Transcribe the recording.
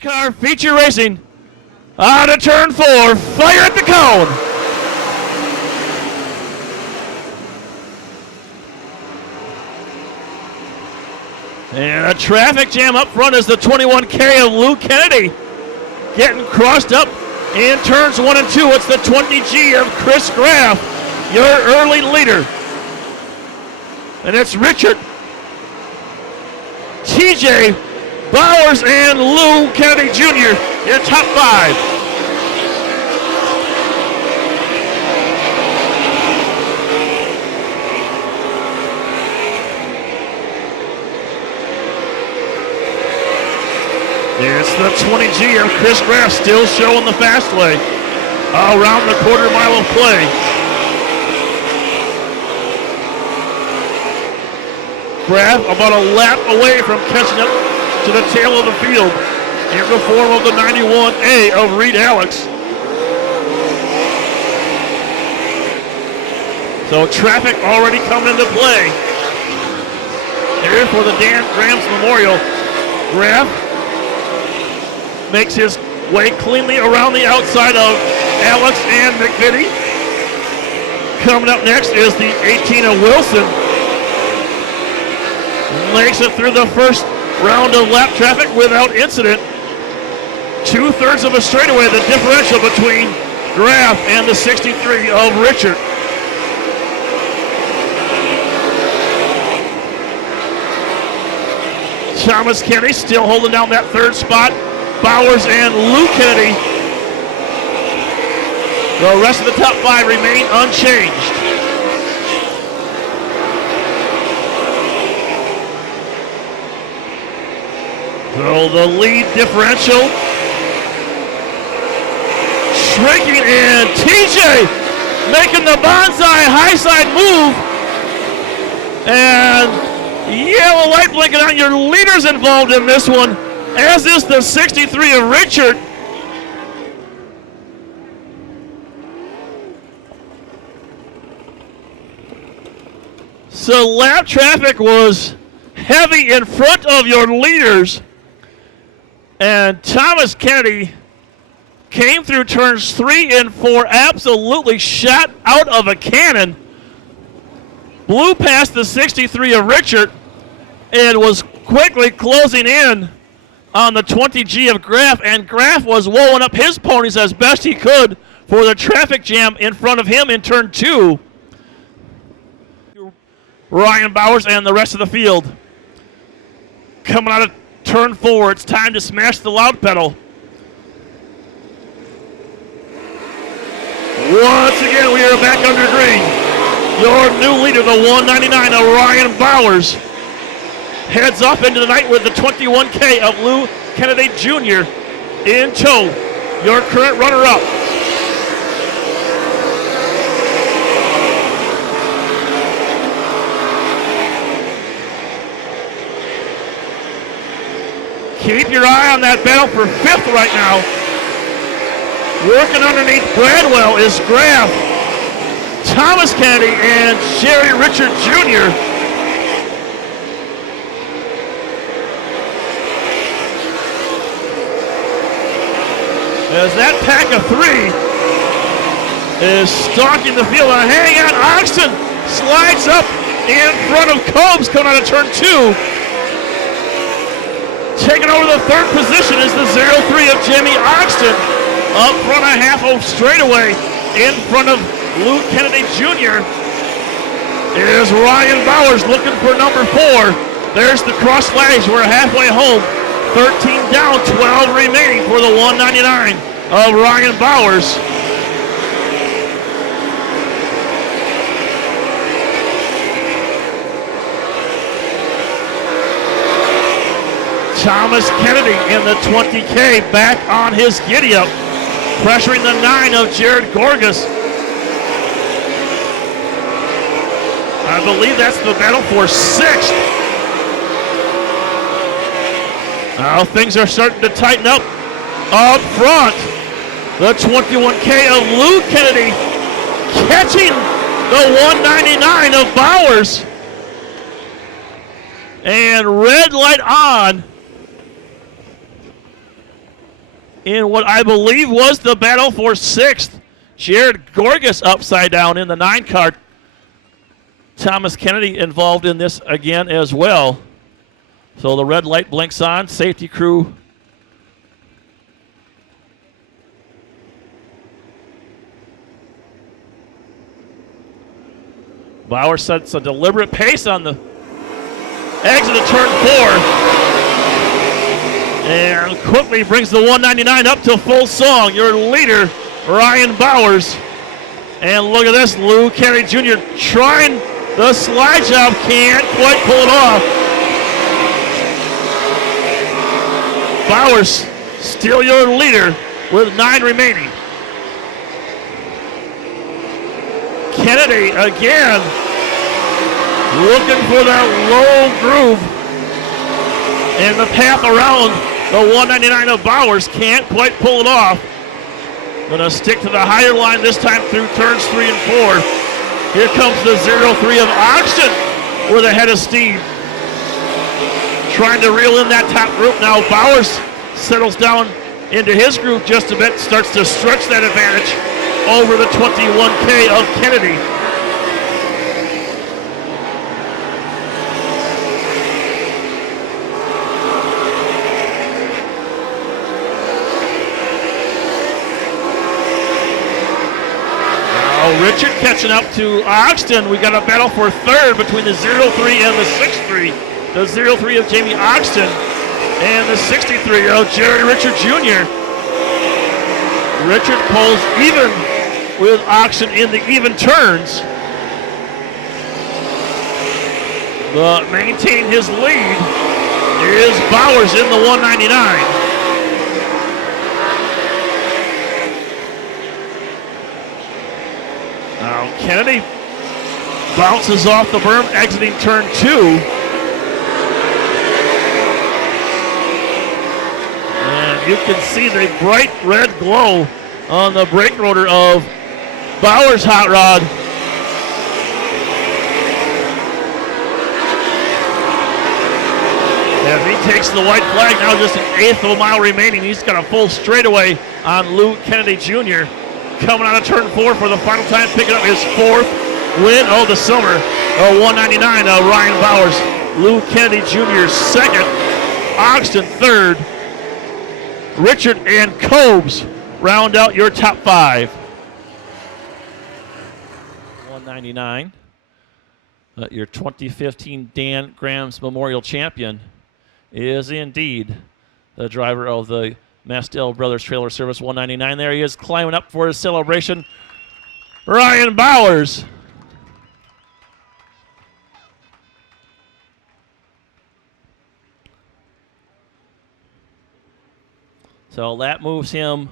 Car feature racing out of turn 4, fire at the cone. And a traffic jam up front is the 21K of Lou Kennedy getting crossed up in turns 1 and 2. It's the 20G of Chris Graff, your early leader. And it's Richard, TJ, Bowers, and Lou Kennedy Jr. in top 5. It's the 20G of Chris Graff still showing the fast lane around the quarter mile of play. Graff about a lap away from catching up to the tail of the field in the form of the 91A of Reed Alex. So traffic already coming into play here for the Dan Grams Memorial. Graff makes his way cleanly around the outside of Alex and McVitie. Coming up next is the 18 of Wilson. Makes it through the first round of lap traffic without incident. 2/3 of a straightaway, the differential between Graff and the 63 of Richard. Thomas Kennedy still holding down that third spot. Bowers and Lou Kennedy. The rest of the top 5 remain unchanged. So the lead differential shrinking, and TJ making the bonsai high side move. And yellow light blinking on, your leaders involved in this one, as is the 63 of Richard. So lap traffic was heavy in front of your leaders, and Thomas Kennedy came through turns 3 and 4 absolutely shot out of a cannon, blew past the 63 of Richard, and was quickly closing in on the 20G of Graff, and Graff was wowing up his ponies as best he could for the traffic jam in front of him in turn 2. Ryan Bowers and the rest of the field. Coming out of turn 4, it's time to smash the loud pedal. Once again, we are back under green. Your new leader, the 199 of Ryan Bowers, heads off into the night with the 21K of Lou Kennedy Jr. in tow. Your current runner-up. Keep your eye on that battle for 5th right now. Working underneath Bradwell is Graff, Thomas Kennedy, and Jerry Richard Jr. As that pack of 3 is stalking the field. And hang on, Oxton slides up in front of Combs coming out of turn 2. Taking over the 3rd position is the 03 of Jimmy Oxton. Up front a half of straightaway in front of Lou Kennedy Jr. is Ryan Bowers looking for number 4. There's the cross flags. We're halfway home. 13 down, 12 remaining for the 199 of Ryan Bowers. Thomas Kennedy in the 20K back on his giddy-up, pressuring the 9 of Jared Gorgas. I believe that's the battle for 6th. Now things are starting to tighten up front. The 21K of Lou Kennedy catching the 199 of Bowers. And red light on in what I believe was the battle for 6th. Jared Gorgas upside down in the 9 car. Thomas Kennedy involved in this again as well. So the red light blinks on. Safety crew Bauer sets a deliberate pace on the exit of turn 4. And quickly brings the 199 up to full song. Your leader, Ryan Bowers. And look at this, Lou Kennedy Jr. trying the slide job, can't quite pull it off. Bowers still your leader with 9 remaining. Kennedy again looking for that low groove and the path around the 199 of Bowers, can't quite pull it off. Gonna stick to the higher line this time through turns 3 and 4. Here comes the 0-3 of Oxton with a head of steam. Trying to reel in that top group now. Bowers settles down into his group just a bit, starts to stretch that advantage over the 21K of Kennedy. Richard catching up to Oxton. We got a battle for 3rd between the 0-3 and the 6-3. The 0-3 of Jamie Oxton and the 63 of Jerry Richard Jr. Richard pulls even with Oxton in the even turns. But maintaining his lead is Bowers in the 199. Now Kennedy bounces off the berm, exiting turn 2. And you can see the bright red glow on the brake rotor of Bowers' hot rod. As he takes the white flag, now just an 1/8 of a mile remaining. He's got a full straightaway on Lou Kennedy Jr. Coming out of turn 4 for the final time, picking up his 4th win of the summer. 199, Ryan Bowers. Lou Kennedy Jr. 2nd. Oxton 3rd. Richard and Cobes round out your top 5. 199. Your 2015 Dan Graham's Memorial Champion is indeed the driver of the Mastel Brothers Trailer Service 199. There he is climbing up for his celebration. Ryan Bowers. So that moves him